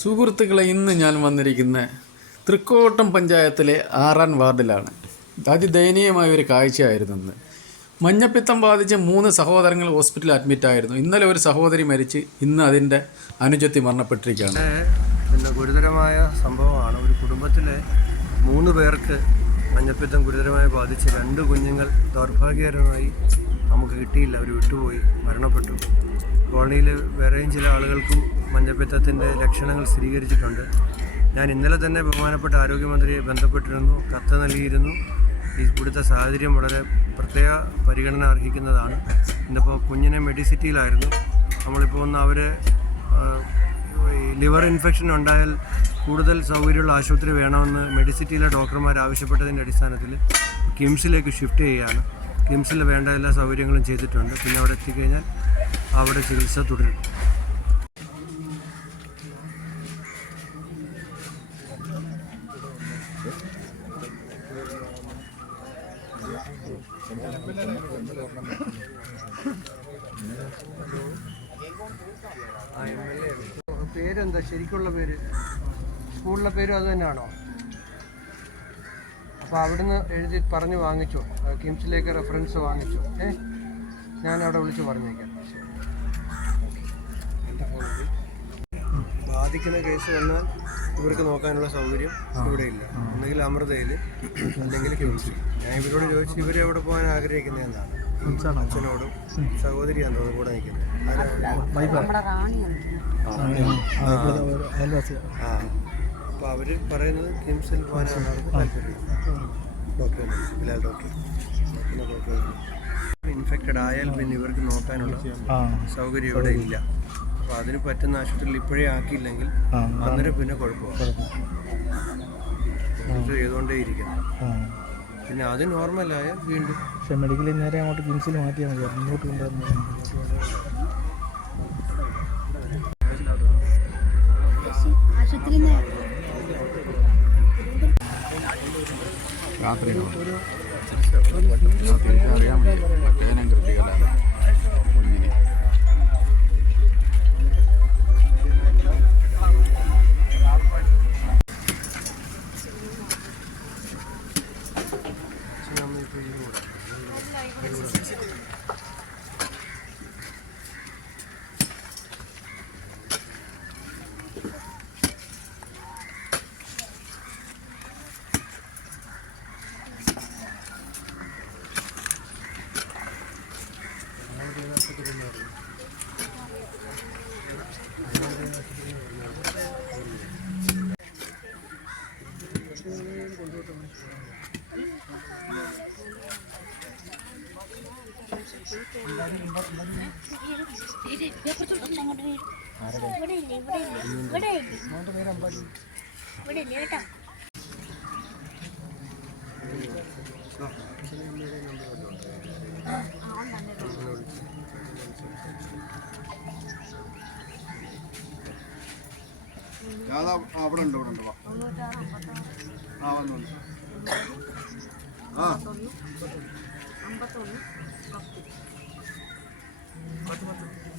സുഹൃത്തുക്കളെ, ഇന്ന് ഞാൻ വന്നിരിക്കുന്ന തൃക്കോട്ടം പഞ്ചായത്തിലെ 6-ാം വാർഡിലാണ്. അതിദയനീയമായ ഒരു കാഴ്ചയായിരുന്നു ഇന്ന്. മഞ്ഞപ്പിത്തം ബാധിച്ച് 3 സഹോദരങ്ങൾ ഹോസ്പിറ്റലിൽ അഡ്മിറ്റായിരുന്നു. ഇന്നലെ ഒരു സഹോദരി മരിച്ച് ഇന്ന് അതിൻ്റെ അനുജത്തി മരണപ്പെട്ടിരിക്കുകയാണ്. പിന്നെ ഗുരുതരമായ സംഭവമാണ്. ഒരു കുടുംബത്തിലെ 3 പേർക്ക് മഞ്ഞപ്പിത്തം ഗുരുതരമായി ബാധിച്ച് 2 കുഞ്ഞുങ്ങൾ ദൗർഭാഗ്യകരമായി നമുക്ക് കിട്ടിയില്ല, അവർ വിട്ടുപോയി, മരണപ്പെട്ടു. കോളനിയിൽ വേറെയും ചില ആളുകൾക്കും മഞ്ഞപ്പിത്തത്തിൻ്റെ ലക്ഷണങ്ങൾ സ്ഥിരീകരിച്ചിട്ടുണ്ട്. ഞാൻ ഇന്നലെ തന്നെ ബഹുമാനപ്പെട്ട ആരോഗ്യമന്ത്രിയെ ബന്ധപ്പെട്ടിരുന്നു, കത്ത് നൽകിയിരുന്നു. ഇവിടുത്തെ സാഹചര്യം വളരെ പ്രത്യേക പരിഗണന അർഹിക്കുന്നതാണ്. ഇന്നിപ്പോൾ കുഞ്ഞിനെ മെഡിസിറ്റിയിലായിരുന്നു. നമ്മളിപ്പോൾ ഒന്ന് അവർ ലിവർ ഇൻഫെക്ഷൻ ഉണ്ടായാൽ കൂടുതൽ സൗകര്യമുള്ള ആശുപത്രി വേണമെന്ന് മെഡിസിറ്റിയിലെ ഡോക്ടർമാർ ആവശ്യപ്പെട്ടതിൻ്റെ അടിസ്ഥാനത്തിൽ കിംസിലേക്ക് ഷിഫ്റ്റ് ചെയ്യുകയാണ്. കിംസിൽ വേണ്ട എല്ലാ സൗകര്യങ്ങളും ചെയ്തിട്ടുണ്ട്. പിന്നെ അവിടെ എത്തിക്കഴിഞ്ഞാൽ അവിടെ ചികിത്സ തുടരും. പേരെന്താ ശരിക്കുള്ള പേര്? സ്കൂളിലെ പേരും അത് തന്നെയാണോ? അപ്പോൾ അവിടുന്ന് എഴുതി പറഞ്ഞ് വാങ്ങിച്ചോ, കിംസിലേക്ക് റെഫറൻസ് വാങ്ങിച്ചോ? ഞാൻ അവിടെ വിളിച്ച് പറഞ്ഞേക്കാം. ബാധിക്കുന്ന കേസ് വന്നാൽ ഇവർക്ക് നോക്കാനുള്ള സൗകര്യം ഇവിടെ ഇല്ല. ഒന്നുകിൽ അമൃതയിൽ അല്ലെങ്കിൽ കിംസിൽ. ഞാൻ ഇവരോട് ചോദിച്ചു ഇവർ എവിടെ പോകാൻ ആഗ്രഹിക്കുന്നത് എന്നാണ്. അച്ഛനോടും സഹോദരിയാണോ കൂടെ നിൽക്കുന്നത്. അപ്പോൾ അവർ പറയുന്നത് കിംസിൽ പോകാനാണ് അവർക്ക് താല്പര്യം. ഡോക്ടർ ബിലാൽ ഡോക്ടർ ഇൻഫെക്റ്റഡ് ആയാൽ പിന്നെ ഇവർക്ക് നോക്കാനുള്ള സൗകര്യം ഇവിടെ ഇല്ല. അപ്പോൾ അതിന് പറ്റുന്ന ആശുപത്രിയിൽ ഇപ്പോഴേ ആക്കിയില്ലെങ്കിൽ അന്നേരം പിന്നെ കുഴപ്പമാണ്, ചെയ്തുകൊണ്ടേ ഇരിക്കണം. പിന്നെ അത് നോർമലായാൽ വീണ്ടും മെഡിക്കലിൽ നേരെ അങ്ങോട്ട് കിംസിൽ മാറ്റിയാൽ മതി. മുന്നോട്ട് കൊണ്ടുവരുന്നത് അറിയാൻ പറ്റും കൃതികളാണ് കുഞ്ഞിനെ. അവിടെ ഉണ്ട് ആ വന്നു. ആ 51